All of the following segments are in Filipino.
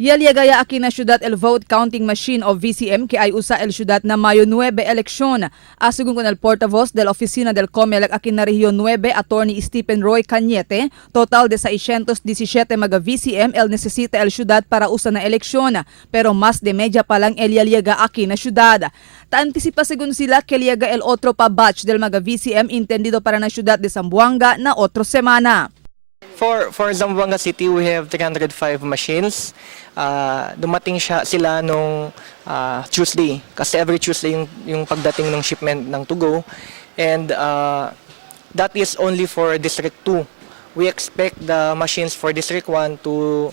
Yaliagaya aquí na syudad el vote counting machine o VCM que ay usa el syudad na Mayo 9 eleksyon. Asugun con el portavoz de la oficina del COMELEC aquí na Región 9, Attorney Stephen Roy Cañete, total de 617 mga VCM el necesita el syudad para usa na eleksyon, pero mas de media pa lang el yaliaga aquí na syudad. Ta-antisipa segun sila que liaga el otro pa batch del mga VCM intendido para na syudad de Zamboanga na otro semana. For Zamboanga City, we have 305 machines. Dumating sila nung Tuesday, kasi every Tuesday yung pagdating ng shipment ng to go. And that is only for District 2. We expect the machines for District 1 to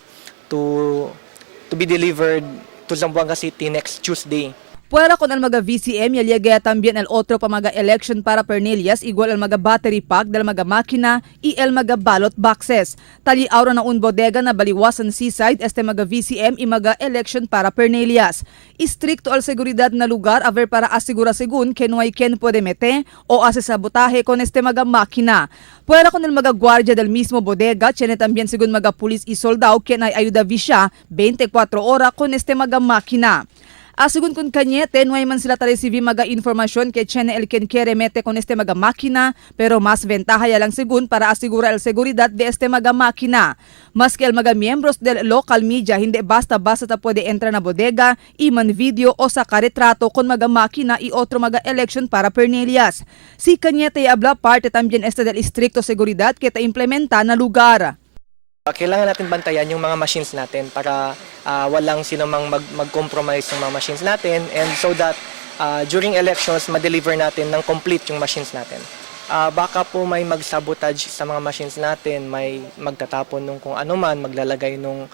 be delivered to Zamboanga City next Tuesday. Puera con el mga VCM, yaliagaya también el otro pa mga election para Pernelias, igual el mga battery pack del mga makina y el mga ballot boxes. Tali aura na un bodega na baliwasan seaside este mga VCM y mga election para Pernelias. Istrikto al seguridad na lugar aver para asigura segun que no hay quien puede mete o hace sabotaje con este mga makina. Puera con el mga guardia del mismo bodega, tiene también segun mga pulis y soldado quien ay ayuda visya 24 horas con este mga makina. Asugun kun Cañete, no hay man sila taresibi mga informasyon que tiene el quien quiere mete con este mga makina, pero mas ventaja ya lang segun para asigura el seguridad de este mga makina. Maski el mga miembros del local media hindi basta-basta ta pwede entrar na bodega, iman video o sakaretrato con mga makina y otro mga election para Pernelias. Si Cañete habla parte también este del estricto seguridad que ta implementa na lugar. Kailangan natin bantayan yung mga machines natin para walang sino mang mag-compromise ng mga machines natin, and so that during elections ma-deliver natin ng complete yung machines natin. Baka po may mag-sabotage sa mga machines natin, may magtatapon nung kung ano man, maglalagay nung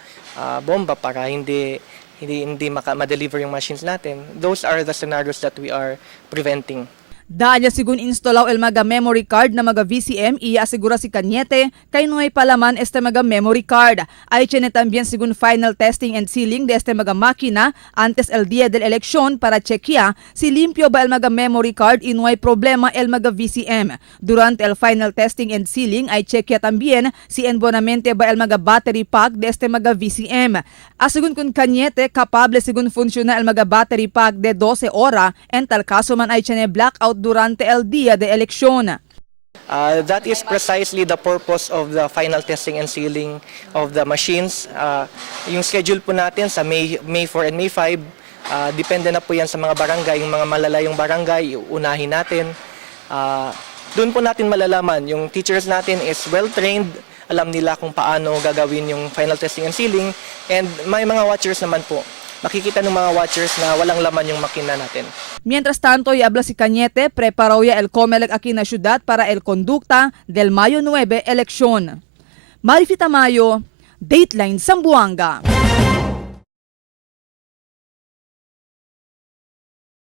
bomba para hindi ma-deliver yung machines natin. Those are the scenarios that we are preventing. Dahil sigun instalaw el mga memory card na mga VCM, iya asigura si Cañete kay no ay palaman este mga memory card. Ay tiene también sigun final testing and sealing de este mga makina antes el día del eleksyon para chequea si limpio ba el mga memory card y no hay problema el mga VCM. Durante el final testing and sealing ay chequea también si enbonamente ba el mga battery pack de este mga VCM. Asigun kun Cañete, kapable sigun funciona el mga battery pack de 12 ora en tal kaso man ay tiene blackout durante el día de eleksyon. That is precisely the purpose of the final testing and sealing of the machines. Yung schedule po natin sa May 4 and May 5, depende na po yan sa mga barangay. Yung mga malalayong barangay, unahin natin. Doon po natin malalaman, yung teachers natin is well-trained, alam nila kung paano gagawin yung final testing and sealing, and may mga watchers naman po. Makikita ng mga watchers na walang laman yung makina natin. Mientras tanto, y habla si Cañete, preparó ya el COMELEC aquí na syudad para el conducta del Mayo 9 eleksyon. Marifita Mayo, Dateline Zamboanga.